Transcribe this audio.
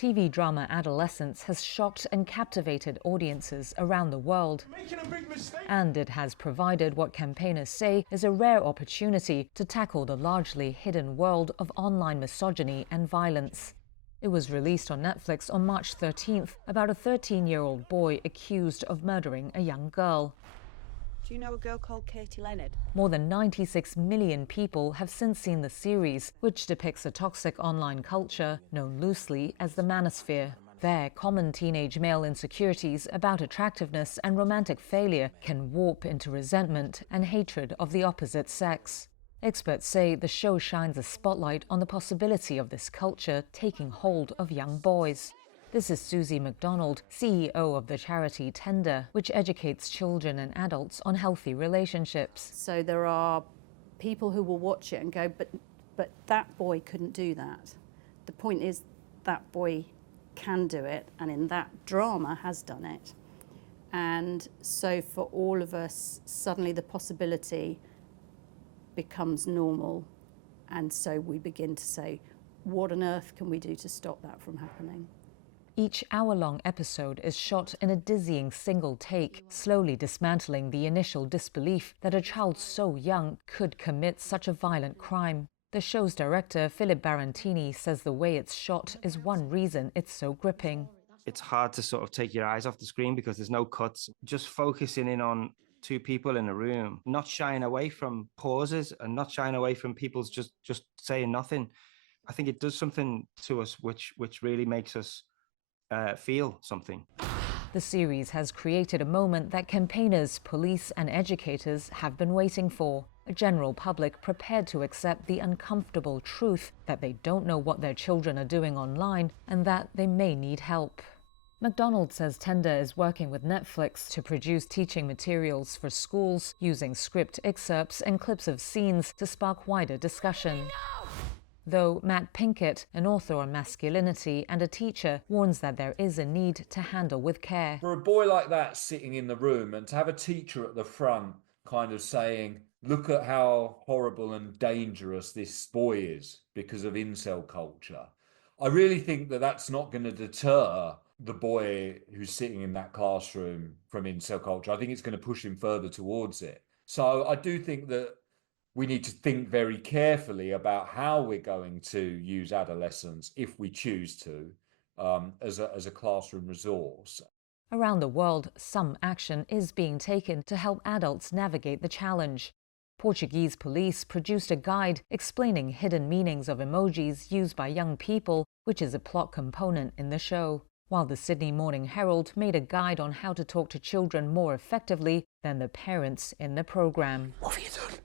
TV drama Adolescence has shocked and captivated audiences around the world. And it has provided what campaigners say is a rare opportunity to tackle the largely hidden world of online misogyny and violence. It was released on Netflix on March 13th about a 13-year-old boy accused of murdering a young girl. Do you know a girl called Katie Leonard? More than 96 million people have since seen the series, which depicts a toxic online culture known loosely as the Manosphere. There, common teenage male insecurities about attractiveness and romantic failure can warp into resentment and hatred of the opposite sex. Experts say the show shines a spotlight on the possibility of this culture taking hold of young boys. This is Susie McDonald, CEO of the charity Tender, which educates children and adults on healthy relationships. So there are people who will watch it and go, but that boy couldn't do that. The point is that boy can do it, and in that drama has done it. And so for all of us, suddenly the possibility becomes normal. And so we begin to say, what on earth can we do to stop that from happening? Each hour-long episode is shot in a dizzying single take, slowly dismantling the initial disbelief that a child so young could commit such a violent crime. The show's director, Philip Barantini, says the way it's shot is one reason it's so gripping. It's hard to sort of take your eyes off the screen because there's no cuts. Just focusing in on two people in a room, not shying away from pauses and not shying away from people's just saying nothing. I think it does something to us which really makes us feel something. The series has created a moment that campaigners, police and educators have been waiting for. A general public prepared to accept the uncomfortable truth that they don't know what their children are doing online and that they may need help. McDonald says Tender is working with Netflix to produce teaching materials for schools using script excerpts and clips of scenes to spark wider discussion. Though Matt Pinkett, an author on masculinity and a teacher, warns that there is a need to handle with care. For a boy like that sitting in the room and to have a teacher at the front kind of saying, look at how horrible and dangerous this boy is because of incel culture. I really think that that's not going to deter the boy who's sitting in that classroom from incel culture. I think it's going to push him further towards it. So I do think that we need to think very carefully about how we're going to use adolescence, if we choose to, as a classroom resource. Around the world, some action is being taken to help adults navigate the challenge. Portuguese police produced a guide explaining hidden meanings of emojis used by young people, which is a plot component in the show, while the Sydney Morning Herald made a guide on how to talk to children more effectively than the parents in the programme. What have you done?